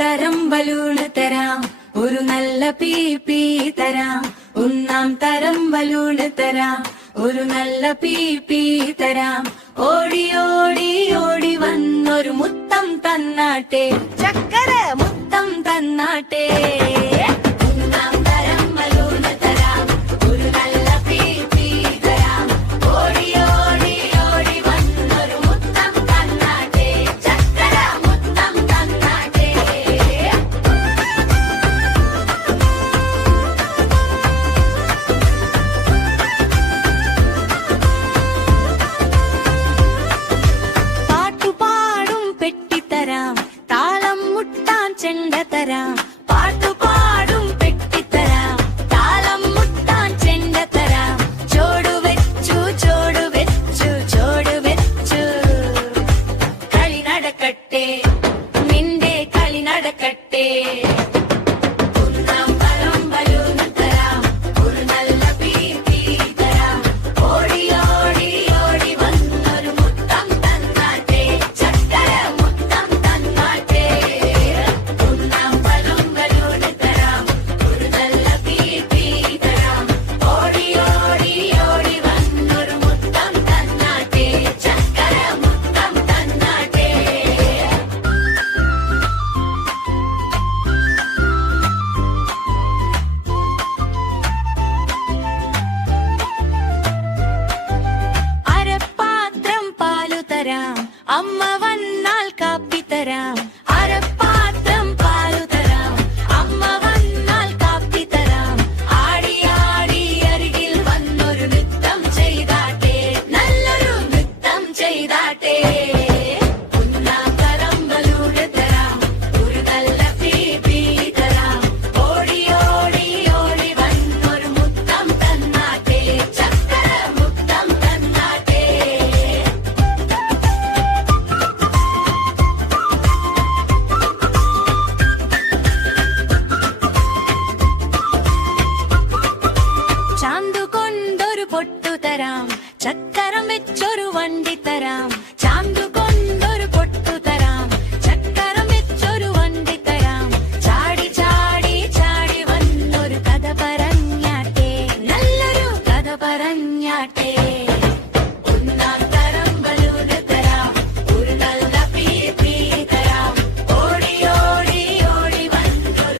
തരം ബലൂണ് തരാം, ഒരു നല്ല പീപ്പി തരാം. ഒന്നാം തരം ബലൂണ് തരാം, ഒരു നല്ല പീപ്പി തരാം. ഓടി ഓടി ഓടി വന്നൊരു മുത്തം തന്നാട്ടെ, ചക്കര മുത്തം തന്നാട്ടെ. ഒന്നാം തരം ബലൂണ് തരാം, ഒരു നല്ല പീപ്പി തരാം. ഓടി ഓടി ഓടി വന്നൊരു മുത്തം തന്നാട്ടെ, ചക്കര മുത്തം തന്നാട്ടെ. പാട്ടുപാടും പെട്ടിത്തരാം, താളം മുട്ടാൻ ചെണ്ട തരാം. പാട്ടുപാടും പെട്ടിത്തരാം, താളം മുട്ടാൻ ചെണ്ട തരാം. ചോടു വെച്ചു ചോടു വെച്ചു ചോടു വെച്ചു, കളി നടക്കട്ടെ, നിന്റെ കളി നടക്കട്ടെ.